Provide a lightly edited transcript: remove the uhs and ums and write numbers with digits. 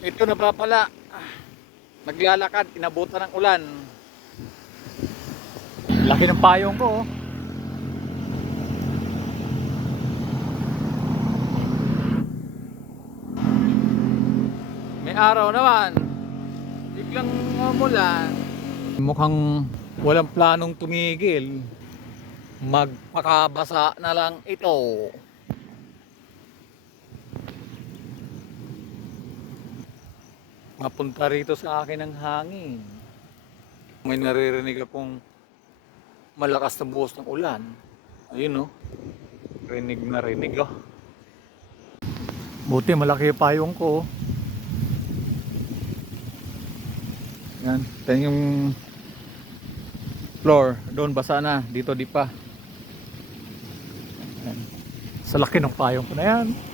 Ito na ba pala, naglalakad, inabutan ng ulan. Laki ng payong ko, oh. May araw naman, biglang umulan. Mukhang walang planong tumigil. Magpakabasa na lang ito. Mapunta rito sa akin ang hangin. May naririnig akong malakas na buhos ng ulan. Ayun, oh. Rinig na rinig, oh. Buti malaki yung payong ko, oh. Yan. Ito yung floor. Doon basa na. Dito di pa. Yan. Sa laki ng payong ko na yan.